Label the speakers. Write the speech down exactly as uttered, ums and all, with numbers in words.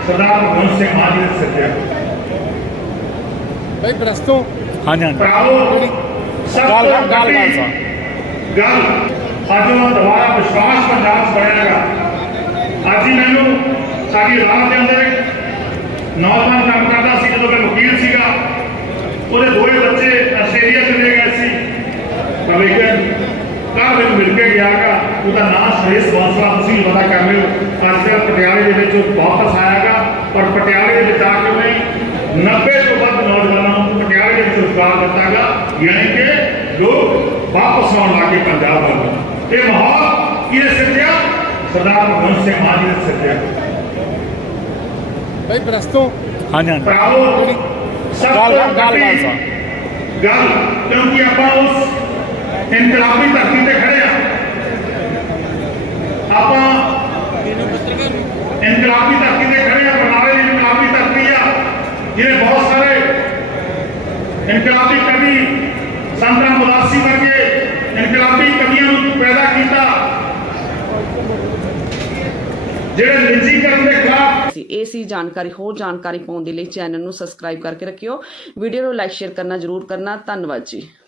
Speaker 1: ਸਰਦਾਰ ਭਗਵੰਤ ਸਿੰਘ ਮਾਨ ਜੀ ਨੇ ਸੱਦਿਆ।
Speaker 2: ਭਾਈ ਪ੍ਰਸਤੋਂ
Speaker 3: ਹਾਂਜੀ ਹਾਂਜੀ
Speaker 1: ਭਰਾਵੋ ਸਭ
Speaker 3: ਗੱਲ-
Speaker 1: ਤੋਂ
Speaker 3: ਗੱਲ- ਗੱਲ-
Speaker 1: ਵੱਡੀ
Speaker 3: ਗੱਲ ਸਰ।
Speaker 1: ਗੱਲ ਅੱਜ ਉਹ ਦੁਬਾਰਾ ਵਿਸ਼ਵਾਸ ਪੰਜਾਬ 'ਚ ਬਣਿਆਗਾ। ਅੱਜ ਹੀ ਮੈਨੂੰ ਸਾਡੀ ਅਦਾਲਤ ਦੇ ਅੰਦਰ ਇੱਕ ਨੌਜਵਾਨ ਕੰਮ ਕਰਦਾ ਸੀ, ਜਦੋਂ ਮੈਂ ਵਕੀਲ ਸੀਗਾ, ਉਹਦੇ ਦੋਵੇਂ ਬੱਚੇ ਆਸਟ੍ਰੇਲੀਆ ਚਲੇ ਗਏ ਸੀ। ਪਰ ਲੇਕਿਨ ਕੱਲ੍ਹ ਮੈਨੂੰ ਮਿਲ ਕੇ ਗਿਆਗਾ, ਉਹਦਾ ਨਾਮ ਸੁਰੇਸ਼ ਬਾਂਸਲਾ, ਤੁਸੀਂ ਪਤਾ ਕਰ ਲਿਓ। ਅੱਜ ਕੱਲ੍ਹ ਪਟਿਆਲੇ ਦੇ ਵਿੱਚ ਉਹ ਵਾਪਸ ਆਇਆਗਾ, ਪਰ ਪਟਿਆਲੇ ਦੇ ਵਿੱਚ ਆ ਕੇ ਉਹਨੇ ਨੱਬੇ ਤੋਂ ਵੱਧ ਨੌਜਵਾਨਾਂ ਨੂੰ ਪਟਿਆਲੇ ਦੇ ਵਿੱਚ ਰੁਜ਼ਗਾਰ ਦਿੱਤਾਗਾ, ਯਾਨੀ ਕਿ ਲੋਕ ਵਾਪਸ ਆਉਣ ਲੱਗੇ ਪੰਜਾਬ ਵੱਲ। ਇਹ ਮਾਹੌਲ ਕਿਹਨੇ ਸਿਰਜਿਆ? ਸਰਦਾਰ ਭਗਵੰਤ ਸਿੰਘ ਮਾਨ ਜੀ ਨੇ ਸਿਰਜਿਆ।
Speaker 2: ਭਾਈ ਪ੍ਰਸਤੋਂ
Speaker 3: ਹਾਂਜੀ ਹਾਂਜੀ
Speaker 1: ਭਰਾਵੋ ਸਭ
Speaker 3: ਗੱਲ-
Speaker 1: ਤੋਂ
Speaker 3: ਗੱਲ- ਗੱਲ
Speaker 1: ਵੱਡੀ
Speaker 3: ਸਰ।
Speaker 1: ਗੱਲ, ਕਿਉਂਕਿ ਆਪਾਂ ਉਸ ਇਨਕਲਾਬੀ ਧਰਤੀ ਤੇ ਖੜੇ ਆ। ਆਪਾਂ ਇਨਕਲਾਬੀ ਧਰਤੀ ਤੇ ਖੜੇ ਆ, ਬਰਨਾਲੇ ਦੀ ਇਨਕਲਾਬੀ ਧਰਤੀ ਆ, ਜਿਹਨੇ ਬਹੁਤ ਸਾਰੇ ਇਨਕਲਾਬੀ ਕਵੀ ਸੰਤ ਰਾਮ ਉਦਾਸੀ ਵਰਗੇ ਇਨਕਲਾਬੀ ਕਵੀਆਂ ਨੂੰ ਪੈਦਾ ਕੀਤਾ, ਜਿਹੜੇ ਨਿੱਜੀਕਰਨ ਦੇ ਖਿਲਾਫ।
Speaker 4: ਇਹ ਸੀ ਜਾਣਕਾਰੀ। ਹੋਰ ਜਾਣਕਾਰੀ ਪਾਉਣ ਦੇ ਲਈ ਚੈਨਲ ਨੂੰ ਸਬਸਕ੍ਰਾਈਬ ਕਰਕੇ ਰੱਖਿਓ। ਵੀਡੀਓ ਨੂੰ ਲਾਈਕ ਸ਼ੇਅਰ ਕਰਨਾ ਜ਼ਰੂਰ ਕਰਨਾ। ਧੰਨਵਾਦ ਜੀ।